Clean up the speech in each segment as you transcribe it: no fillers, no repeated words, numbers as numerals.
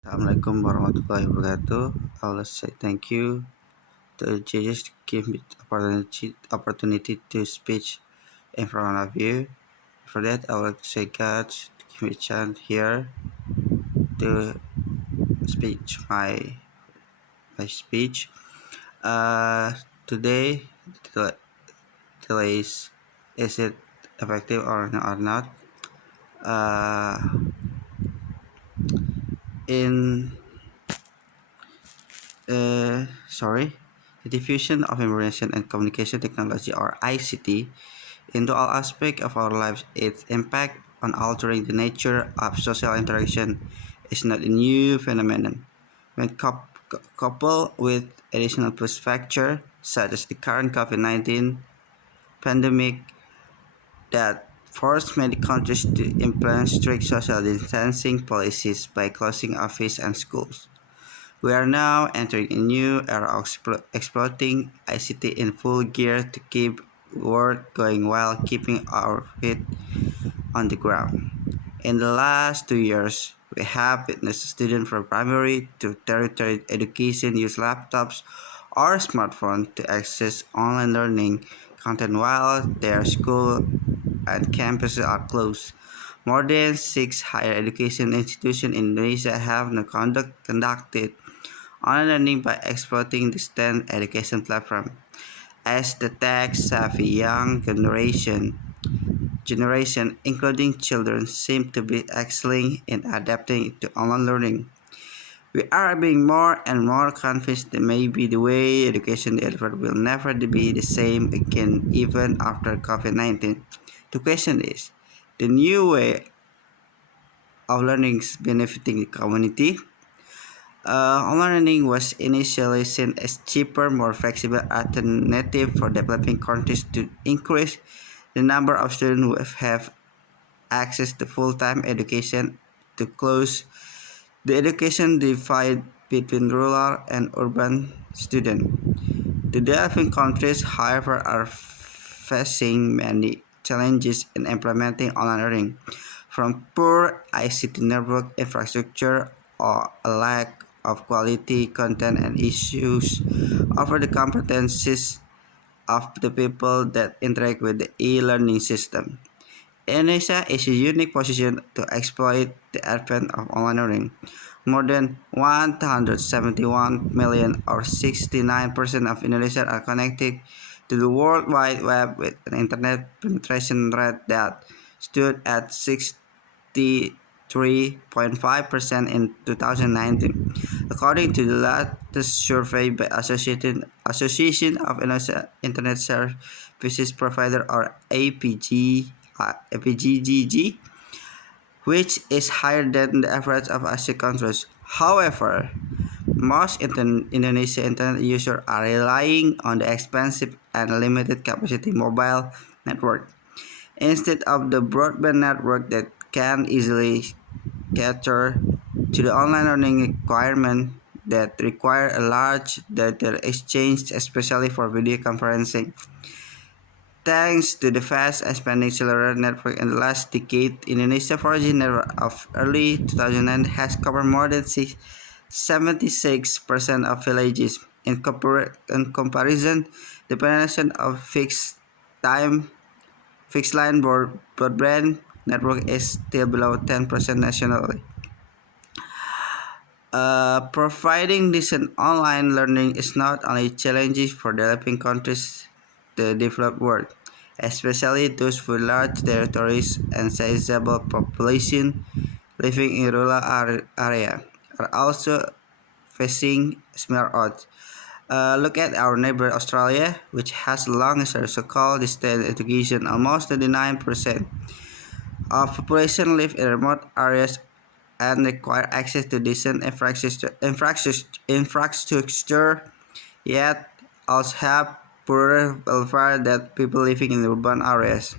Assalamualaikum warahmatullahi wabarakatuh. I will say thank you to the judges to give me the opportunity to speak in front of you. For that, I would say God to give me a chance here to speak my speech. Today, the is it effective or not? Uh, in sorry, the diffusion of information and communication technology, or ICT, into all aspects of our lives. Its impact on altering the nature of social interaction is not a new phenomenon. When coupled with additional risk factors such as the current COVID-19 pandemic that forced many countries to implement strict social distancing policies by closing offices and schools. We are now entering a new era of exploiting ICT in full gear to keep work going while keeping our feet on the ground. In the last 2 years, we have witnessed students from primary to tertiary education use laptops or smartphones to access online learning content while their school and campuses are closed. More than six higher education institutions in Indonesia have now conducted online learning by exploiting distance education platform. As the tech-savvy young generation, including children, seem to be excelling in adapting to online learning. We are being more and more convinced that maybe the way education delivered will never be the same again, even after COVID-19. The question is, the new way of learning is benefiting the community. Online learning was initially seen as cheaper, more flexible alternative for developing countries to increase the number of students who have access to full-time education to close the education divide between rural and urban students. The developing countries, however, are facing many challenges in implementing online learning, from poor ICT network infrastructure or a lack of quality content and issues over the competencies of the people that interact with the e-learning system. Indonesia is a unique position to exploit the advent of online learning. More than 171 million, or 69% of Indonesians, are connected to the World Wide Web with an internet penetration rate that stood at 63.5% in 2019. According to the latest survey by Association of Indonesia Internet Services Provider, or APGGG, which is higher than the average of Asian countries. However, most Indonesia internet users are relying on the expensive and limited capacity mobile network instead of the broadband network that can easily cater to the online learning requirement that require a large data exchange, especially for video conferencing. Thanks to the fast expanding cellular network in the last decade, Indonesia 4G network of early 2009 has covered more than 76% of villages. In comparison, the penetration of fixed line broadband network is still below 10% nationally. Providing decent online learning is not only challenging for developing countries, the developed world, especially those with large territories and sizable population living in rural area, are also facing similar odds. Look at our neighbor Australia, which has long so-called distance education. Almost 99% of population live in remote areas and require access to decent infrastructure, yet also have poorer welfare than people living in urban areas,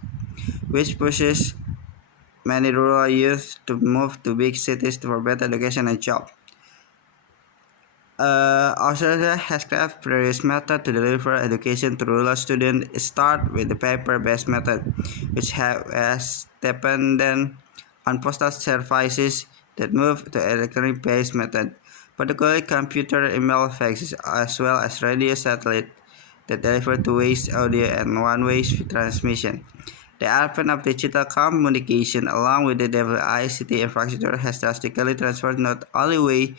which pushes many rural youth to move to big cities for better education and job. Australia has crafted various methods to deliver education to rural students. Start with the paper-based method, which has dependent on postal services, that moved to electronic-based method, particularly computer email faxes, as well as radio satellite that deliver two-way audio and one-way transmission. The advent of digital communication, along with the developed ICT infrastructure, has drastically transformed not only way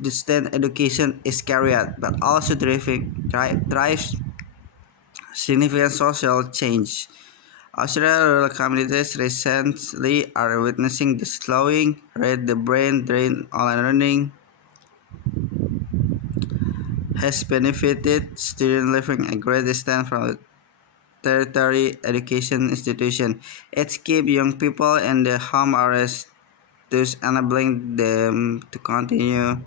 distant education is carried out, but also drives significant social change. Australian rural communities recently are witnessing the slowing rate the brain drain. Online learning has benefited students living a great distance from a tertiary education institution. It's kept young people in the home areas, thus enabling them to continue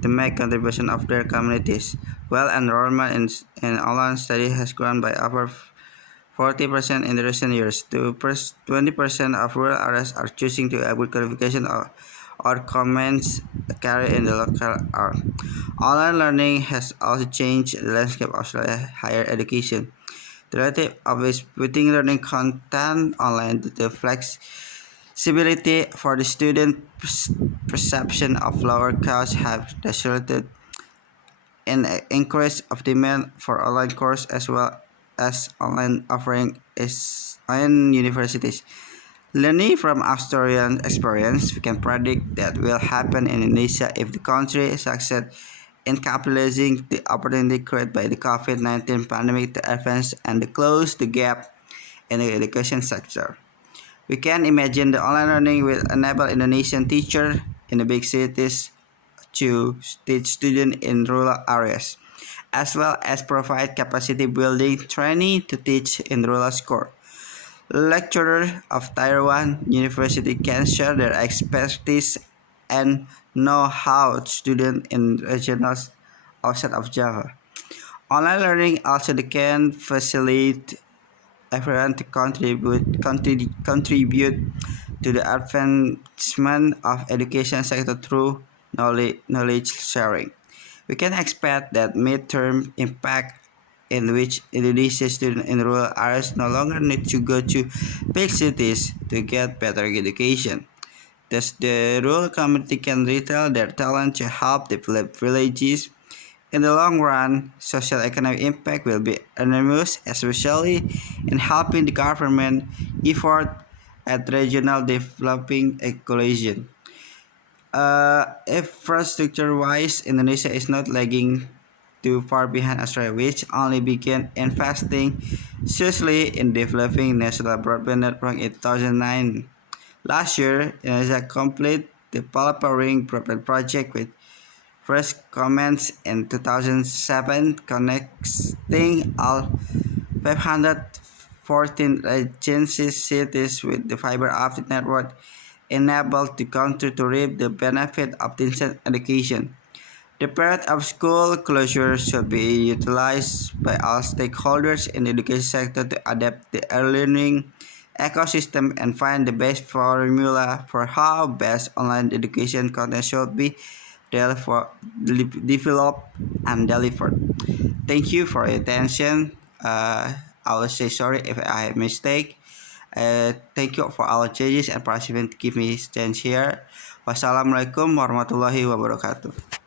to make contribution of their communities. While enrollment in online study has grown by over 40% in the recent years, 20% of rural areas are choosing to upgrade qualification or commence a career in the local art. Online learning has also changed the landscape of higher education. The relative of putting learning content online to the flexibility for the student perception of lower costs have resulted in an increase of demand for online course as well as online offering is in universities. Learning from Australian experience, we can predict that will happen in Indonesia if the country succeeds in capitalizing the opportunity created by the COVID-19 pandemic to advance and to close the gap in the education sector. We can imagine the online learning will enable Indonesian teachers in the big cities to teach students in rural areas, as well as provide capacity building training to teach in rural schools. Lecturers of Taiwan University can share their expertise and know-how to students in regions outside of Java. Online learning also can facilitate everyone to contribute to the advancement of education sector through knowledge sharing. We can expect that midterm impact in which Indonesia students in rural areas no longer need to go to big cities to get better education. Thus, the rural community can retail their talent to help develop villages. In the long run, social economic impact will be enormous, especially in helping the government effort at regional developing a coalition. Infrastructure-wise, Indonesia is not lagging too far behind Australia, which only began investing seriously in developing national broadband network in 2009. Last year, Indonesia completed the Palapa-Ring broadband project with first commenced in 2007, connecting all 514 regency cities with the fiber optic network enabled the country to reap the benefit of decent education. The period of school closure should be utilized by all stakeholders in the education sector to adapt the learning ecosystem and find the best formula for how best online education content should be developed and delivered. Thank you for your attention. I will say sorry if I had mistake. Thank you for our judges and participants to give me chance here. Wassalamualaikum warahmatullahi wabarakatuh.